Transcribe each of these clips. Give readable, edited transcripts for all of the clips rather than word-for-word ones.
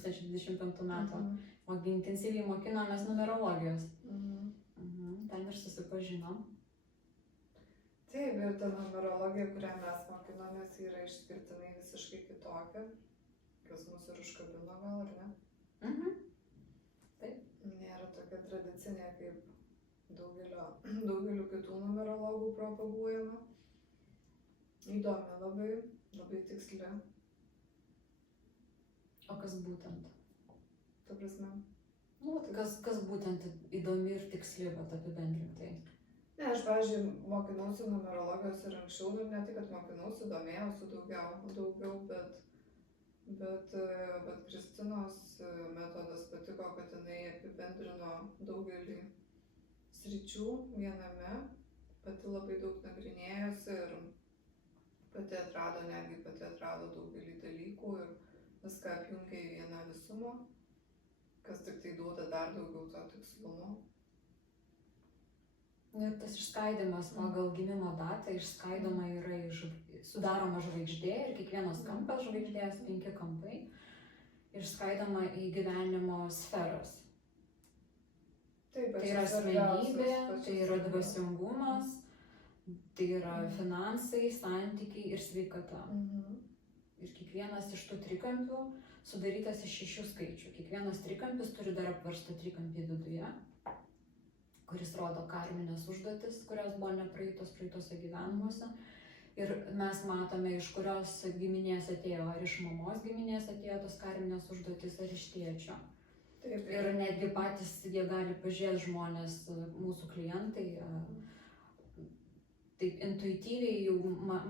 2025 metų. Ogi intensyviai mokinomės numerologijos. Ten ir susipažinom. Taip, ir ta numerologija, kurią mes mokinomės, yra išskirtinai visiškai kitokia, kas mus ir užkabino gal, ar ne? Taip. Nėra tokia tradicinė, kaip daugeliu kitų numerologų propaguojama. Įdomi labai, labai tiksli. O kas būtent? Ta prasme. Kas būtent įdomi ir tiksli, bet apibendrintai? Ne, aš, pavyzdžiui, mokinausi numerologijos ir anksčiau, ir ne tik, kad mokinausi, domėjausi daugiau, bet Kristinos metodas patiko, kad jinai apibendrino daugelį sričių viename, pati labai daug nagrinėjosi ir pati atrado daugelį dalykų ir viską apjungė į vieną visumą, kas tik tai duoda dar daugiau to tikslumo. Ir tas išskaidimas pagal gimimo datą išskaidoma yra sudaroma žvaigždė ir kiekvienas kampas žvaigždės, 5 kampai, išskaidoma į gyvenimo sferas. Taip, tai yra asmenybė, tai yra dvasingumas, tai yra finansai, santykiai ir sveikata. Ir kiekvienas iš tų trikampių sudarytas iš 6 skaičių. Kiekvienas trikampis turi dar apverstą trikampį viduje, kuris rodo karminės užduotis, kurios buvo praeitose gyvenimuose. Ir mes matome, iš kurios giminės atėjo, ar iš mamos giminės atėjo tos karminės užduotis, ar iš tėčio. Taip. Ir netgi patys jie gali pažiūrėti žmonės, mūsų klientai, taip intuityviai jau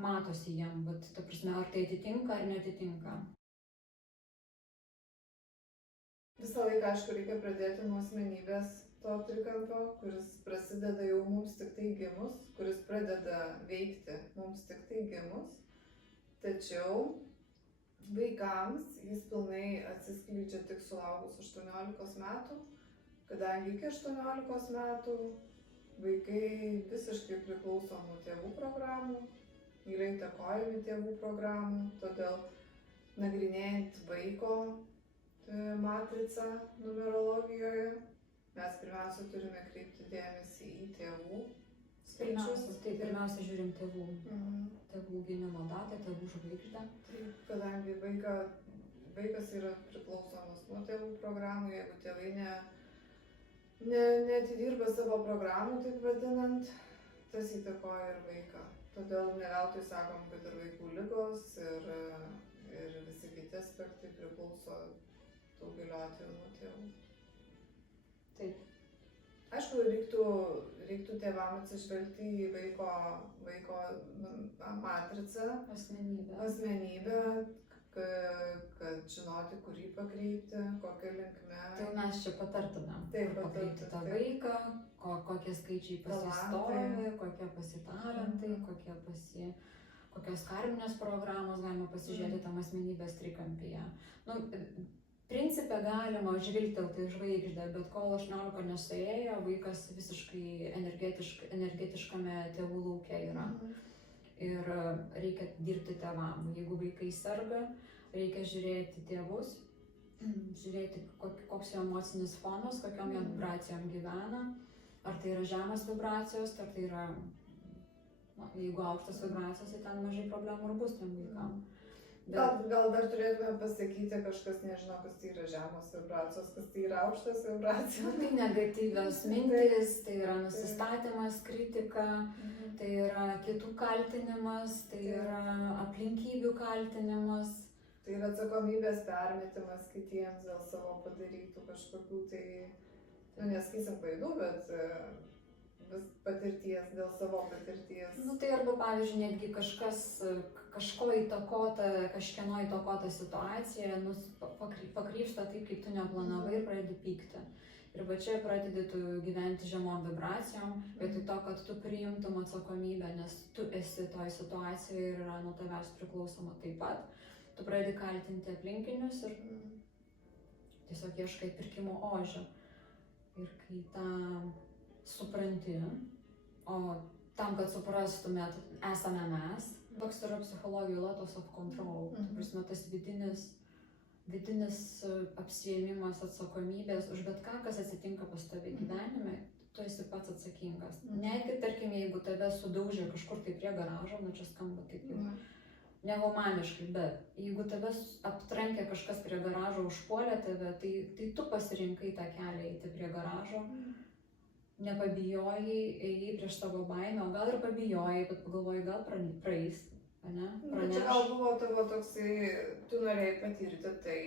matosi jiem, bet ta prasme, ar tai atitinka ar neatitinka. Visą laiką, aišku, reikia pradėti nuo asmenybės to trikampio, kuris prasideda jau mums tik tai gimus, kuris pradeda veikti mums tik tai gimus. Tačiau vaikams jis pilnai atsiskleidžia tik sulaukus 18 metų, kadangi iki 18 metų vaikai visiškai priklauso nuo tėvų programų, yra įtakojami tėvų programų, todėl nagrinėjant vaiko matricą numerologijoje, mes pirmiausia turime kreipti dėmesį į tėvų skaičius. Pirmiausia žiūrim tėvų gimimo datą, tėvų žvaigždę. Taip, kadangi vaikas yra priklausomas nuo tėvų programų, jeigu tėvai neatidirba savo programų, taip vadinant, tas įtakoja ir vaiką. Todėl ne veltui sakom, kad ir vaikų ligos ir visi kiti aspektai priklauso daugeliu atveju nuo tėvų. Taip. Aišku, reiktų tėvams atsižvelgti į vaiko matricą, asmenybę, kad žinoti, kurį pakreipti, kokią linkme. Tai mes čia patartumėm, pakreipti tą vaiką, kokie skaičiai pasistovi, kokie pasitarantai, kokios karminės programos galima pasižiūrėti tam asmenybės trikampyje. Principe galima žvilgtelti į žvaigždę, bet kol 18 nesuėjo, vaikas visiškai energetiškame tėvų lauke yra. Ir reikia dirbti tėvam. Jeigu vaikai serga, reikia žiūrėti tėvus, žiūrėti, koks jo emocinis fonas, kokiom jo vibracijom gyvena. Ar tai yra žemas vibracijos, ar tai yra, jeigu aukštas vibracijos, tai ten mažai problemų ir bus tiem vaikam. Gal dar turėtume pasakyti, kažkas nežino, kas tai yra žemos vibracijos, kas tai yra aukštas vibracijos. Tai negatyvios mintis, tai yra nusistatymas, kritika, tai yra kitų kaltinimas, tai yra aplinkybių kaltinimas. Tai yra atsakomybės permetimas kitiems dėl savo padarytų kažkokių tai, nesakysim klaidų, bet patirties, dėl savo patirties. Tai arba, pavyzdžiui, netgi kažkieno įtakota situacija pakrypsta taip, kaip tu neplanavai ir pradedi pykti. Ir va čia pradedi tu gyventi žemom vibracijom, vietoj to, kad tu priimtum atsakomybę, nes tu esi toj situacijoje ir yra nuo tavęs priklausoma taip pat. Tu pradedi kaltinti aplinkinius ir tiesiog ieškai pirkimo ožio. Ir kai tą supranti, o tam, kad suprastumėt, esame mes, toks yra psichologijoj lotus of control. Tai prasme, tas vidinis vidinis apsiėmimas atsakomybės už bet ką, kas atsitinka pas tave gyvenime, tu esi pats atsakingas. Netgi, tarkim, jeigu tave sudaužė kažkur tai prie garažo, nu čia skamba taip jau nehumaniškai, bet jeigu tave aptrankė kažkas prie garažo, užpuolė tave, tai tu pasirinkai tą kelią eiti prie garažo, nepabijojai, ėjai prieš savo baimę, o gal ir pabijojai, bet pagalvojai, gal praeis, ne? Čia gal buvo tavo toksai, tu norėjai patirti tai,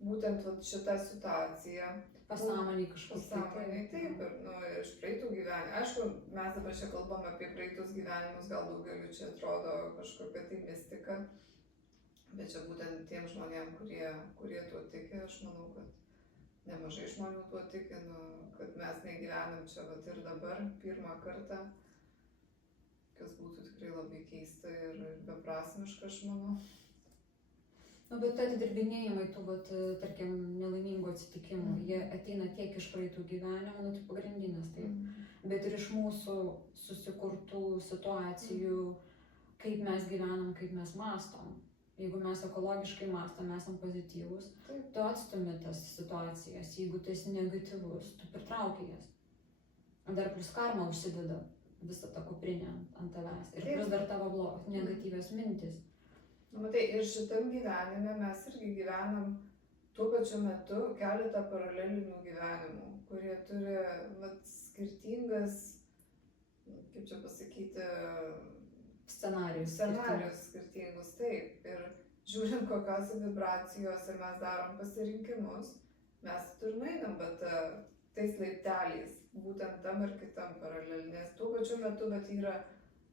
būtent šitą situaciją. Pasąmoniai kažkas. Pasąmoniai, taip, ir iš praeitų gyvenimų. Aišku, mes dabar čia kalbam apie praeitus gyvenimus, gal daugeliu čia atrodo kažkokia tai mistika, bet čia būtent tiem žmonėm, kurie tuo tiki, aš manau, kad nemažai žmonių tuo tiki, kad mes negyvenam čia vat ir dabar pirmą kartą, kas būtų tikrai labai keista ir beprasmiška, aš manau. Bet atidirbinėjimai tų, tarkim, nelaimingų atsitikimų, jie ateina tiek iš praeitų gyvenimų, tai pagrindinės, taip, bet ir iš mūsų susikurtų situacijų, kaip mes gyvenam, kaip mes mąstom. Jeigu mes ekologiškai mąstom, esam pozityvus, tu atstumi tas situacijas, jeigu tu esi negatyvus, tu pritrauki jas. Dar plus karma užsideda visą tą kuprinę ant tavęs ir plus dar tavo negatyvios mintis. Matai, ir šitam gyvenime mes irgi gyvenam tuo pačiu metu keletą paralelinių gyvenimų, kurie turi skirtingas, kaip čia pasakyti, scenarijus skirtingus, taip. Ir žiūrint, kokiose vibracijose mes darom pasirinkimus, mes tur nueinam, bet tais laipteliais, būtent tam ir kitam paralelį, nes tuo pačiu metu yra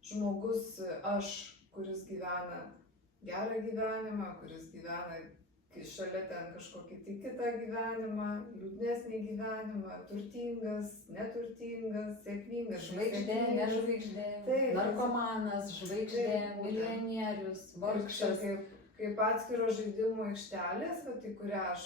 žmogus aš, kuris gyvena gerą gyvenimą, kuris gyvena šalia ten kažkokį tai kitą gyvenimą, liūdnesnį gyvenimą, turtingas, neturtingas, sėkmingas, žvaigždė, nežvaigždė, narkomanas, žvaigždė, milijonierius, vargšas. Kaip atskiro žaidimų aikštelės, į kurią aš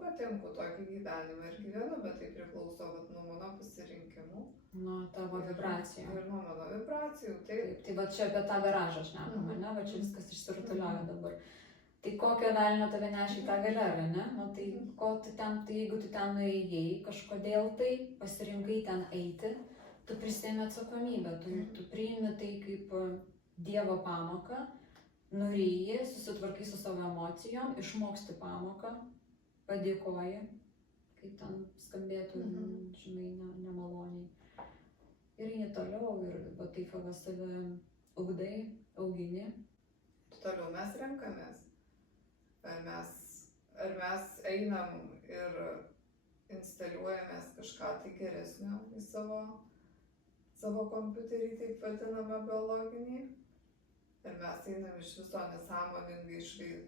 patenku tokį gyvenimą ir gyvenu, bet tai priklauso nuo mano pasirinkimų. Nuo tavo vibracijų. Ir nuo mano vibracijų, taip. Tai čia apie tą garažą šnekam, ne? Čia viskas išsirutulioja dabar. Tai kokio velnio tave nešė į tą galerą, ne? Tai jeigu tu ten nuėjai kažkodėl tai, pasirinkai ten eiti, tu prisiėmė atsakomybę, tu priimi tai kaip Dievo pamoką, nuryji, susitvarkai su savo emocijom, išmoksti pamoką, padėkoji, kaip ten skambėtų, žinai, nemaloniai. Ir eini toliau ir taip save ugdai, augini. Toliau mes renkamės. Ar mes einam ir instaliuojamės kažką tai geresnio į savo kompiuterį, taip vadinamą biologinį. Ir mes einam iš viso nesąmoningai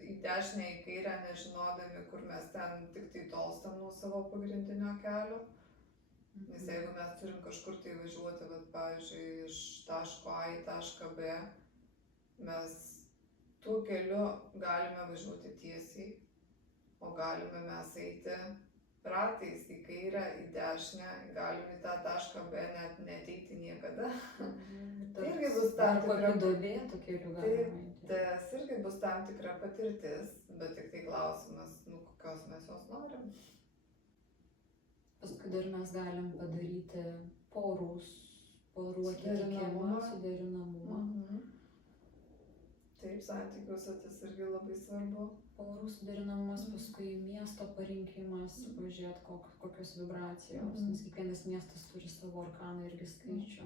į dešinę, į kairę, nežinodami, kur mes ten tik tai tolstam nuo savo pagrindinio kelio. Nes jeigu mes turim kažkur tai važiuoti, pavyzdžiui, iš taško A į tašką B, mes tuo keliu galime važiuoti tiesiai, o galime mes eiti ratais į kairę, į dešinę, galime į tą tašką B net neteiti niekada. Tai irgi bus tam tikra irgi bus tam tikra patirtis, bet tik tai klausimas, kokios mes jos norim. Paskui dar mes galim padaryti porų atitikimą, suderinamumą. Taip, santykiuose tas irgi labai svarbu. Porų suderinamumas, paskui miesto parinkimas, pažiūrėti kokios vibracijos, nes kiekvienas miestas turi savo arkaną irgi skaičių.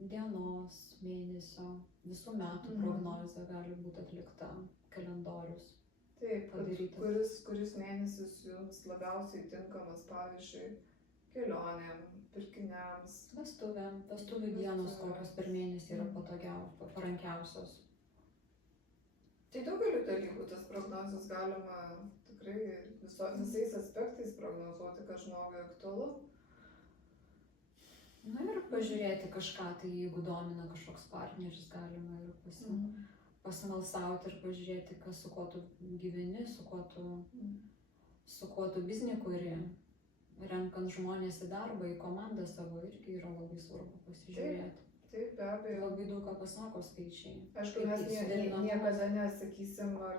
Dienos, mėnesio, visų metų prognozė gali būti atlikta, kalendorius. Taip, kuris mėnesis jums labiausiai tinkamas, pavyzdžiui, kelionėm, pirkiniams. Vestuvių dienos, kokios per mėnesį yra parankiausios. Tai daugeliu dalykų tas prognozes galima tikrai visais aspektais prognozuoti, kas žmogui aktualu. Na ir pažiūrėti kažką, tai jeigu domina kažkoks partneris, galima ir pasmalsauti ir pažiūrėti, su kuo tu gyveni, su kuo tu biznį kuri. Renkant žmonės į darbą, į komandą savo irgi yra labai svarbu pasižiūrėti. Taip, be abejo. Labai daug ką pasako skaičiai. Aišku, Kaip mes tai suderinamumas. niekada nesakysim, ar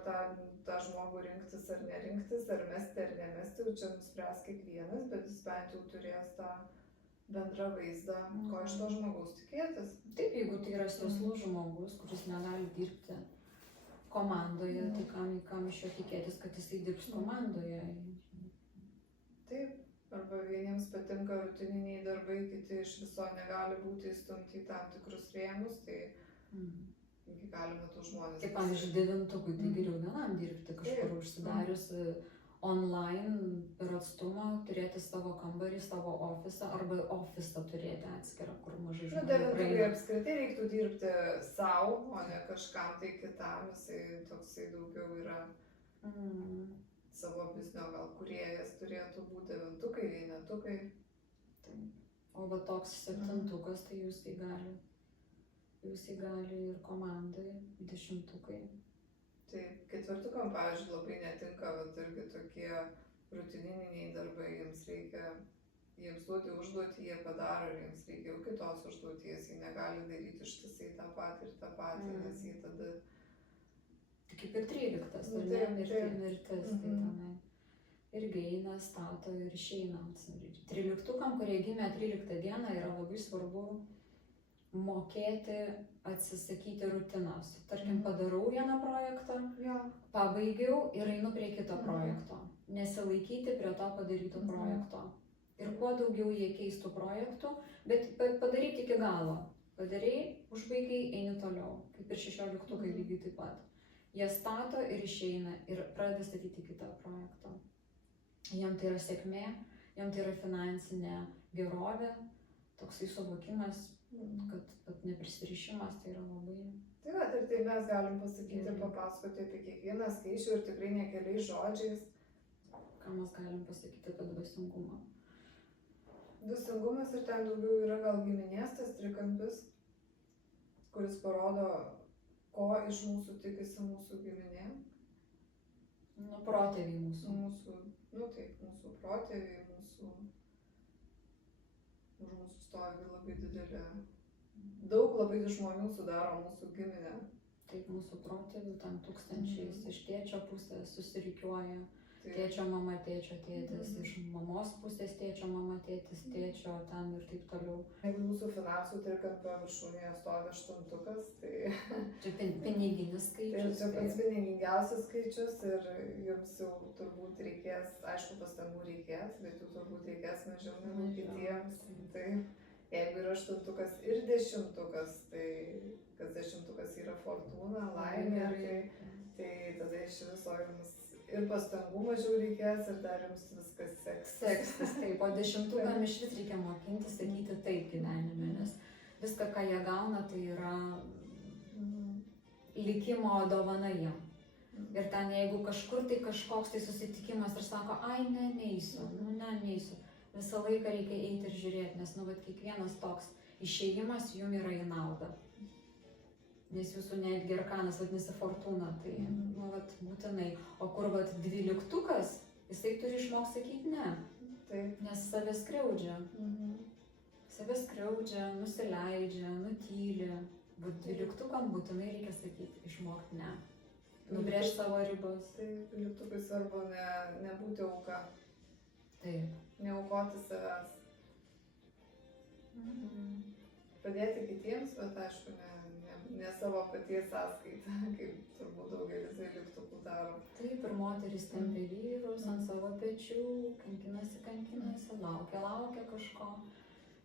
tą žmogų rinktis ar nerinktis, ar mesti ar nemesti, jau čia nuspręs kiekvienas, bet jis bent jau turės tą bendrą vaizdą, ko iš to žmogaus tikėtis. Taip, jeigu tai yra sėslus žmogus, kuris negali dirbti komandoje, tai kam iš jo tikėtis, kad jisai dirbs komandoje. Taip, arba vieniems patinka rutininiai darbai, kiti iš viso negali būti įstumti į tam tikrus rėmus, tai galima tų žmonės. Kaip pavyzdžiui, devintukui, tai geriau vienam dirbti kažkur užsidarius online per atstumą, turėti savo kambarį, savo ofisą arba ofisą turėti atskirą, kur mažai žmonių. Devintukai apskritai reiktų dirbti savo, o ne kažkam tai kitam, jisai toksai daugiau yra savo biznio gal kūrėjas turėtų būti devintukai, vienetukai. O va toks septintukas, tai jūs gali ir komandai, dešimtukai. Tai ketvirtukam, pavyzdžiui, labai netinka, bet irgi tokie rutininiai darbai, jiems duoti užduotį, jie padaro, ir jiems reikia jau kitos užduoties, jie negali daryti ištisai tą patį ir tą patį, nes jie tada... Tai kaip ir 13, ar ne, mirtis, tai tenai. Irgi eina, stato ir išeina. 13-ukam, kurie gimė 13 dieną, yra labai svarbu mokėti atsisakyti rutinos. Tarkim, padarau vieną projektą, pabaigiau ir einu prie kito projekto. Nesilaikyti prie to padaryto projekto. Ir kuo daugiau jie keistų projektų, bet padaryti iki galo. Padarei, užbaigiai, eini toliau. Kaip ir 16-ukai lygiai taip pat. Jie stato ir išeina ir pradeda statyti kitą projektą. Jiem tai yra sėkmė, jiem tai yra finansinė gerovė, toksai suvokimas, kad neprisirišimas tai yra labai... Tai va, ir tai mes galim pasakyti, papasakoti apie kiekvieną skaičių ir tikrai ne keliais žodžiais. Ką mes galim pasakyti apie dvasingumą? Dvasingumas ir ten daugiau yra gal giminės tas trikampis, kuris parodo, ko iš mūsų tikisi mūsų giminė. Protėviai mūsų. Mūsų protėviai, už mūsų stovi labai didelė, daug labai žmonių sudaro mūsų giminę. Taip, mūsų protėvių ten tūkstančiais iš tėčio pusės susirikiuoja. Tėčio mama, tėčio tėtis, iš mamos pusės tėčio mama, tėtis, tėčio ten ir taip toliau. Jeigu mūsų finansų trikampio viršūnėje stovi aštuntukas, tai... Čia piniginis skaičius. Tai pats pinigingiausias skaičius ir jums jau turbūt reikės, aišku, pastangų reikės, bet jau turbūt reikės mažiau negu kitiems. Tai jeigu yra aštuntukas ir dešimtukas, tai kas dešimtukas yra fortūna, laimė, tai tada iš viso jums ir pastangų mažiau reikės, ir dar jums viskas seksis. Taip, o dešimtukam iš vis reikia mokinti sakyti taip gyvenime, nes viską, ką jie gauna, tai yra likimo dovana jiem. Ir ten, jeigu kažkur tai kažkoks tai susitikimas ir sako, ai, neisiu, neisiu, visą laiką reikia eiti ir žiūrėti, nes, kiekvienas toks išėjimas jum yra į naudą. Nes jūsų netgi arkanas vadinasi fortūna, tai būtinai. O kur 12-tukas, jisai turi išmokti sakyti ne. Taip. Nes save skriaudžia. Save skriaudžia, nusileidžia, nutyli. 12-tukam būtinai reikia sakyti, išmokti ne. Nubrėžti savo ribas. Taip, 12-tukui svarbu nebūti auka. Taip. Neaukoti savęs. Padėti kitiems, bet aišku, ne savo paties sąskaitą, kaip turbūt daugelis 12-tukų daro. Taip, ir moteris tempia vyrus ant savo pečių, kankinasi, laukia kažko.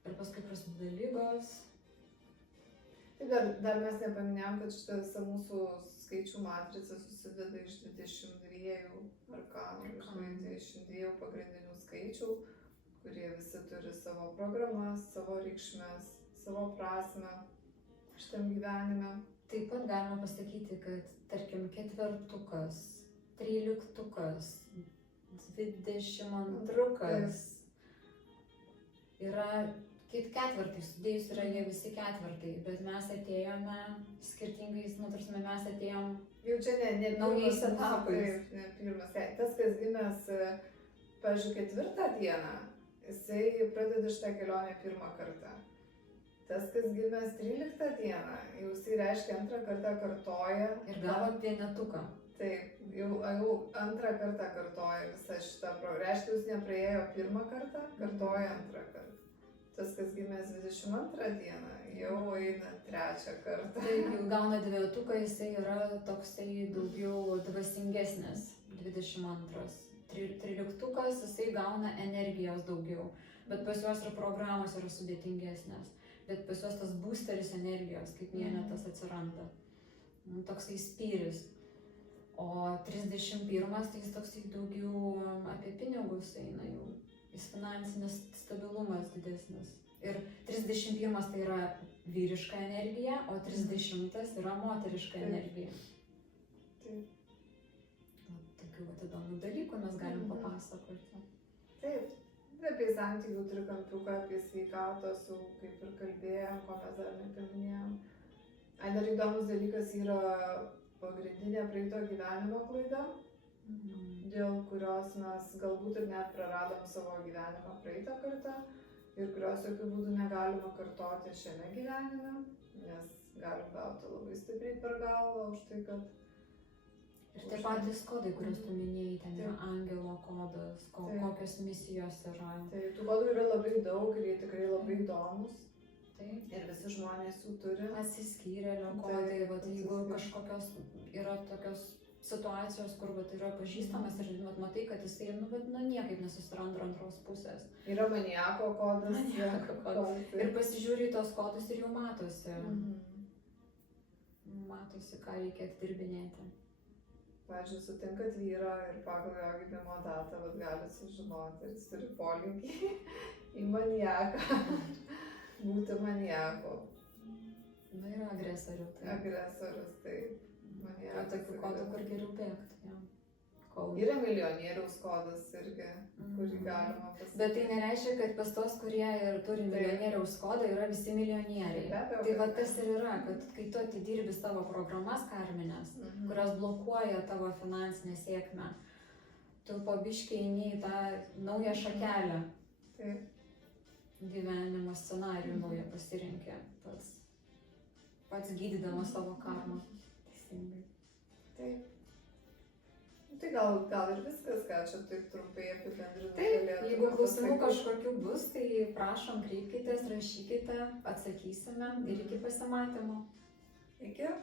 Ir paskui prasideda ligos. Taip, dar mes nepaminėjom, kad šitą visą mūsų skaičių matricą susideda iš 22 arkanų, iš 22 pagrindinių skaičių, kurie visi turi savo programas, savo reikšmes, savo prasmę šitam gyvenime. Taip pat galima pasakyti, kad, tarkim, 4-tukas, 13-tukas, 22-tukas yra ketvirtai, sudėjus yra jie visi ketvirtai, bet mes atėjome skirtingais, mes atėjom jau čia ne naujais etapais. Ne pirmas. Tas, kas gimęs, pavyzdžiui, 4 dieną, jisai pradeda šitą kelionę pirmą kartą. Tas, kas gimęs 13 dieną, jau jisai reiškia antrą kartą kartoja. Ir gavo vienetuką. Taip, jau antrą kartą kartoja visą šitą programą. Reiškia, jūs nepraėjo pirmą kartą, kartoja antrą kartą. Tas, kas gimęs 22 dieną, jau eina trečią kartą. Taip, jau gauna dvejetuką, jisai yra toksai daugiau dvasingesnis, 22. 13, jisai gauna energijos daugiau, bet pas juos ir programos yra sudėtingesnės. Bet pas juos tas boosteris energijos, kaip vienetas atsiranda. Toksai spyris. O 31, tai jis toksai daugiau apie pinigus eina jau. Jis finansinis stabilumas didesnis. Ir 31 tai yra vyriška energija, o 30 yra moteriška energija. Taip. Tokių įdomių dalykų mes galim papasakoti. Taip. Apie santykių trikampiuką, apie sveikatos, kaip ir kalbėjom, ko mes dar nepaminėjom. Dar įdomus dalykas yra pagrindinė praeito gyvenimo klaida, dėl kurios mes galbūt ir net praradom savo gyvenimą praeitą kartą ir kurios jokių būdų negalima kartoti šiame gyvenime, nes galim gauti labai stipriai per galvą už tai, kad ir tie patys kodai, kuriuos tu minėjai, ten yra angelo kodas, kokios misijos yra. Tai tų kodų yra labai daug ir jie tikrai labai įdomus. Taip. Ir visi žmonės jų turi. Atsiskyrėlio kodai, jeigu kažkokios yra tokios situacijos, kur yra pažįstamas ir matai, kad jisai niekaip nesusiranda antros pusės. Yra maniako kodas. Maniako kodas. Ir pasižiūri į tos kodus ir jau matosi. Matosi, ką reikia atidirbinėti. Pavyzdžiui, sutinkat vyrą ir pagal jo gimimo datą gali sužinoti, ar jis turi polinkį į maniaką, būti maniako. Na, yra agresorių. Agresorius, taip. Yra tokių kodų, kur geriau bėgti. Yra milijonieriaus kodas irgi, kurį galima pasakyti. Bet tai nereiškia, kad pas tos, kurie ir turi milijonieriaus kodą, yra visi milijonieriai. Tai va tas ir yra, kad kai tu atidirbi savo programas karminės, kurios blokuoja tavo finansinę sėkmę, tu po biškį eini į tą naują šakelę. Taip. Gyvenimo scenarijų naują pasirinkė pats gydydamas savo karmą. Teisingai. Taip. Tai gal ir viskas, ką čia taip trumpai apibendrinti. Taip, jeigu klausimų kažkokių bus, tai prašom, kreipkitės, rašykite, atsakysime ir iki pasimatymo. Iki.